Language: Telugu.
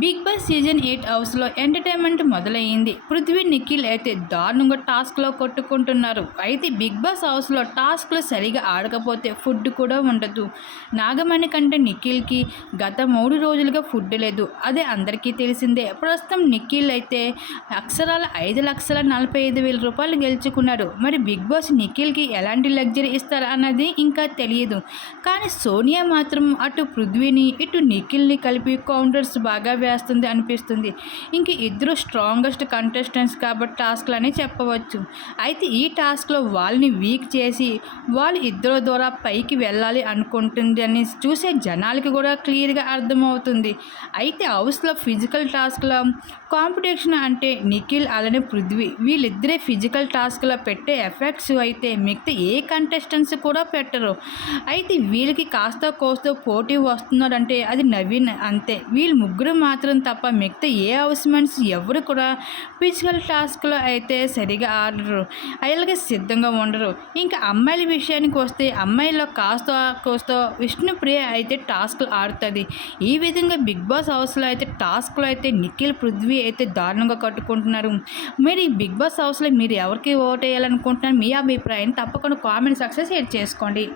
బిగ్ బాస్ సీజన్ ఎయిట్ హౌస్లో ఎంటర్టైన్మెంట్ మొదలయ్యింది. పృథ్వీ నిఖిల్ అయితే దారుణంగా టాస్క్లో కొట్టుకుంటున్నారు. అయితే బిగ్ బాస్ హౌస్లో టాస్క్లు సరిగా ఆడకపోతే ఫుడ్ కూడా ఉండదు. నాగమణి కంటే నిఖిల్కి గత మూడు రోజులుగా ఫుడ్ లేదు. అదే అందరికీ తెలిసిందే. ప్రస్తుతం నిఖిల్ అయితే అక్షరాల ఐదు లక్షల నలభై ఐదు వేల రూపాయలు గెలుచుకున్నాడు. మరి బిగ్ బాస్ నిఖిల్కి ఎలాంటి లగ్జరీ ఇస్తారు అన్నది ఇంకా తెలియదు కానీ సోనియా మాత్రం అటు పృథ్వీని ఇటు నిఖిల్ని కలిపి కౌంటర్స్ బాగా వేస్తుంది అనిపిస్తుంది. ఇంక ఇద్దరు స్ట్రాంగెస్ట్ కంటెస్టెంట్స్ కాబట్టి టాస్క్లు అని చెప్పవచ్చు. అయితే ఈ టాస్క్లో వాళ్ళని వీక్ చేసి వాళ్ళు ఇద్దరు ద్వారా పైకి వెళ్ళాలి అనుకుంటుంది అని చూసే జనాలకి కూడా క్లియర్గా అర్థమవుతుంది. అయితే హౌస్లో ఫిజికల్ టాస్క్లో కాంపిటీషన్ అంటే నిఖిల్ అలానే పృథ్వీ. వీళ్ళిద్దరే ఫిజికల్ టాస్క్లో పెట్టే ఎఫెక్ట్స్ అయితే మిగతా ఏ కంటెస్టెంట్స్ కూడా పెట్టరు. అయితే వీళ్ళకి కాస్త కోస్తో పోటీ వస్తున్నారంటే అది నవీన్ అంతే. వీళ్ళు ముగ్గురు మాత్రం తప్ప మిగతా ఏ హౌస్మెంట్స్ ఎవరు కూడా ఫిజికల్ టాస్క్లో అయితే సరిగా ఆడరు. అలాగే సిద్ధంగా ఉండరు. ఇంకా అమ్మాయిల విషయానికి వస్తే అమ్మాయిలో కాస్త కోస్తో విష్ణుప్రియ అయితే టాస్క్లు ఆడుతుంది. ఈ విధంగా బిగ్ బాస్ హౌస్లో అయితే టాస్క్లో అయితే నిఖిల్ పృథ్వీ అయితే దారుణంగా కట్టుకుంటున్నారు. మీరు ఈ బిగ్ బాస్ హౌస్లో మీరు ఎవరికి ఓట్ వేయాలనుకుంటున్నారు మీ అభిప్రాయం తప్పకుండా కామెంట్ సక్సెస్ షేర్ చేసుకోండి.